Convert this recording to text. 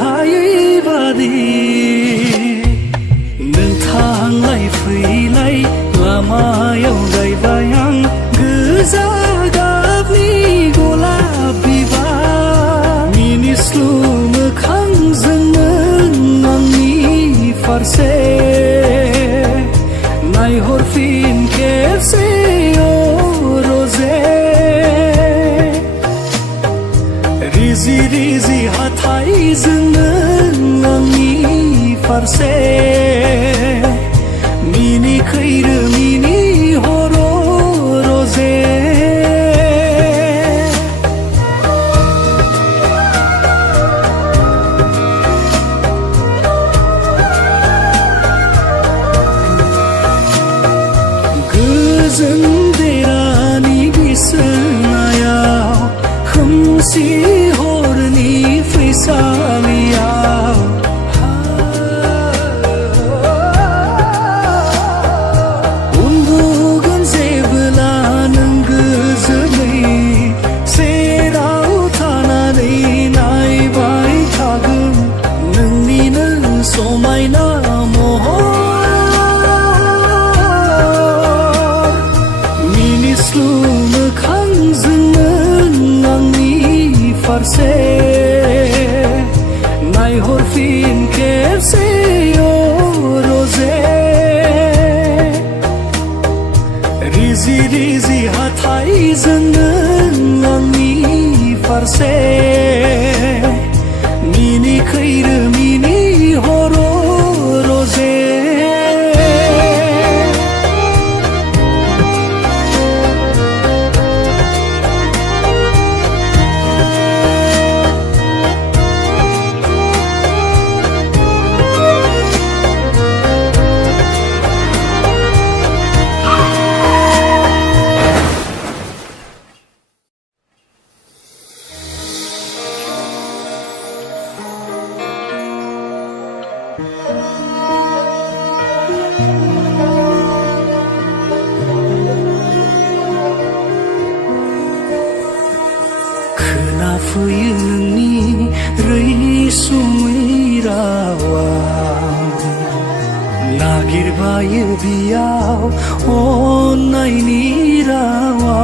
हायै बादि नों थांलाय फैलाय लामायाव गायबाय आं गोजा गाबनि गलाब बिबार मिनिस्लु मोखांजोंनो आंनि फारसे नायहरफिन खेबसे रिजि रिजि हाथायजोंनो आंनि फारसे मिनिखैरो मिनिहर रजे गोजोन देरानि बिसनायाव खोमसि हरनि फैसालियाव उन्दुगोन जेबोला नों गोजोनै सेराव थानानै नायबाय थागोन नोंनिनो समायना महर मिनिस्लु मोखांजोंनो आंनि फारसे नायहरफिन खेबसे रजे रिजि रिजि हाथायजोंनो आंनि फारसे मिनिखैरो मिनिहर रजे खोनाफैयो नोंनि रैसुमै रावा नागिरबायो बियाव अननायनि रावा